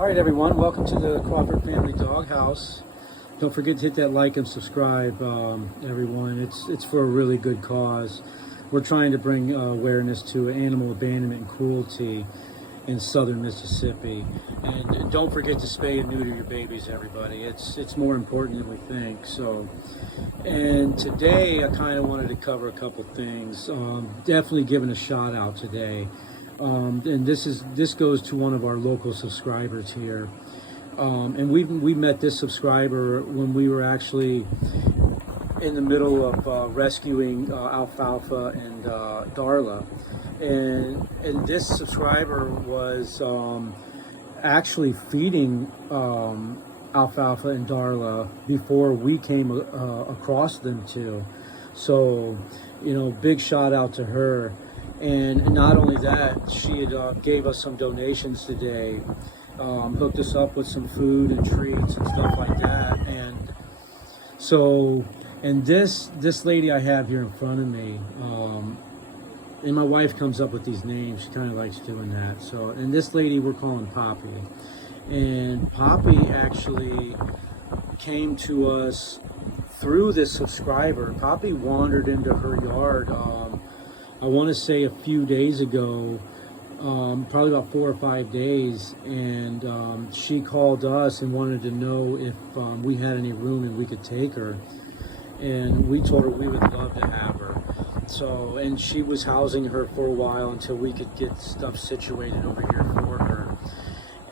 All right, everyone, welcome to the Crawford Family Doghouse. Don't forget to hit that like and subscribe, everyone. It's for a really good cause. We're trying to bring awareness to animal abandonment and cruelty in southern Mississippi. And don't forget to spay and neuter your babies, everybody. It's more important than we think. So, and today I kind of wanted to cover a couple things. Definitely giving a shout out today. And this goes to one of our local subscribers here. And we met this subscriber when we were actually in the middle of rescuing Alfalfa and Darla, and this subscriber was actually feeding Alfalfa and Darla before we came across them too. So, you know, big shout out to her. And not only that, she had gave us some donations today, hooked us up with some food and treats and stuff like that. And so, and this lady I have here in front of me, and my wife comes up with these names. She kind of likes doing that. So, and this lady we're calling Poppy. And Poppy actually came to us through this subscriber. Poppy wandered into her yard, I want to say a few days ago, probably about 4 or 5 days, and she called us and wanted to know if we had any room and we could take her. And we told her we would love to have her. So, and she was housing her for a while until we could get stuff situated over here for her.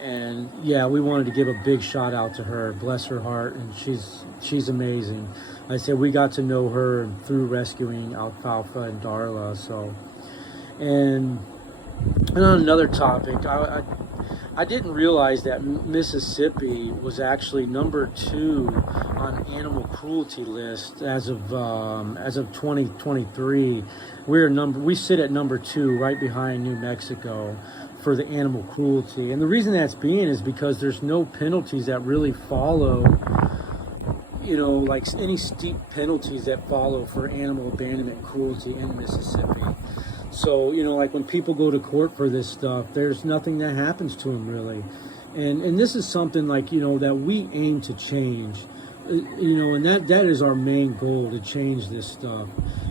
And yeah, we wanted to give a big shout out to her. Bless her heart, and she's amazing. I said we got to know her through rescuing Alfalfa and Darla. So, and on another topic, I didn't realize that Mississippi was actually #2 on animal cruelty list as of 2023. We sit at #2, right behind New Mexico, for the animal cruelty. And the reason that's being is because there's no penalties that really follow, you know, like any steep penalties that follow for animal abandonment and cruelty in Mississippi. So, you know, like when people go to court for this stuff, there's nothing that happens to them really. And this is something like, you know, that we aim to change, you know, and that is our main goal, to change this stuff.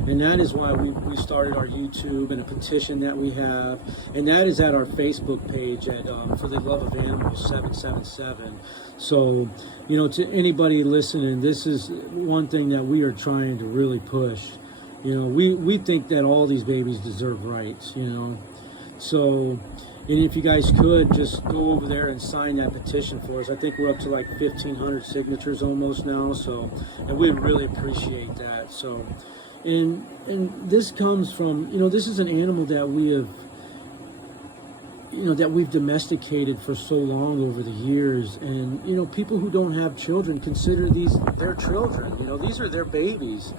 And that is why we started our YouTube and a petition that we have, and that is at our Facebook page at For the Love of Animals 777. So, you know, to anybody listening, this is one thing that we are trying to really push. You know, we think that all these babies deserve rights, you know. So, and if you guys could just go over there and sign that petition for us. I think we're up to like 1,500 signatures almost now. So, and we'd really appreciate that. So, and this comes from, you know, this is an animal that we have, you know, that we've domesticated for so long over the years. And, you know, people who don't have children consider these their children. You know, these are their babies.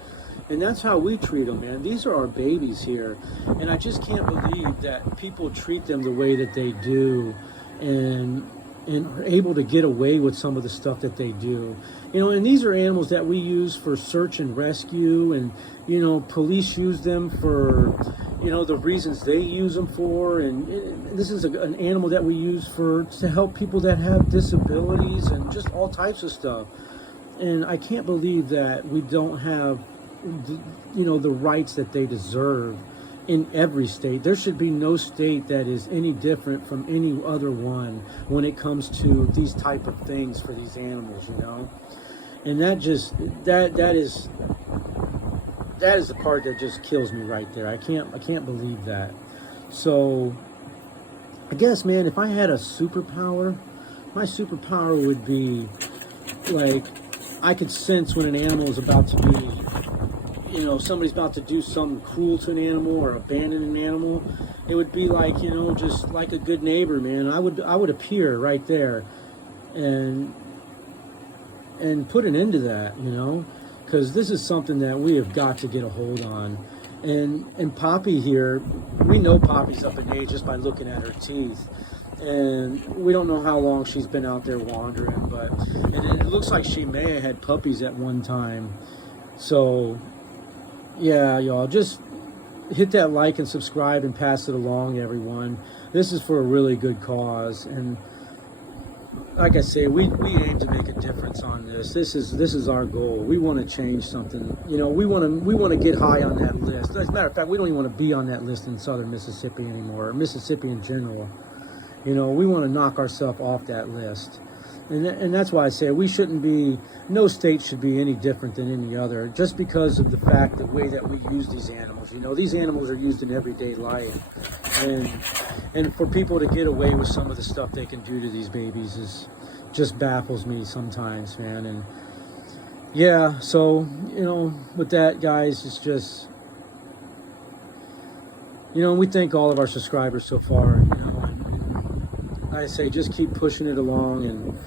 And that's how we treat them, man. These are our babies here. And I just can't believe that people treat them the way that they do and are able to get away with some of the stuff that they do. You know, and these are animals that we use for search and rescue, and, you know, police use them for, you know, the reasons they use them for. And this is an animal that we use to help people that have disabilities and just all types of stuff. And I can't believe that we don't have, you know, the rights that they deserve in every state. There should be no state that is any different from any other one when it comes to these type of things for these animals, you know. And that just that is the part that just kills me right there. I can't believe that. So I guess, man, if I had a superpower, my superpower would be, like, I could sense when an animal is about to be, you know, somebody's about to do something cruel to an animal or abandon an animal. It would be like, you know, just like a good neighbor, man. I would appear right there and put an end to that, you know, because this is something that we have got to get a hold on. And Poppy here, we know Poppy's up in age just by looking at her teeth. And we don't know how long she's been out there wandering, but it looks like she may have had puppies at one time. So yeah, y'all, just hit that like and subscribe and pass it along, everyone. This is for a really good cause. And like I say, we aim to make a difference on this. This is our goal. We want to change something. You know, we want to get high on that list. As a matter of fact, we don't even want to be on that list in southern Mississippi anymore, or Mississippi in general. You know, we want to knock ourselves off that list. And that's why I say we shouldn't be, no state should be any different than any other, just because of the fact, the way that we use these animals. You know, these animals are used in everyday life. And for people to get away with some of the stuff they can do to these babies is just baffles me sometimes, man. And yeah, so, you know, with that, guys, it's just, you know, we thank all of our subscribers so far, you know, and I say just keep pushing it along. And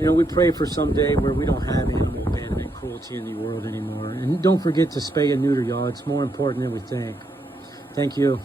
you know, we pray for someday where we don't have animal abandonment cruelty in the world anymore. And don't forget to spay and neuter, y'all. It's more important than we think. Thank you.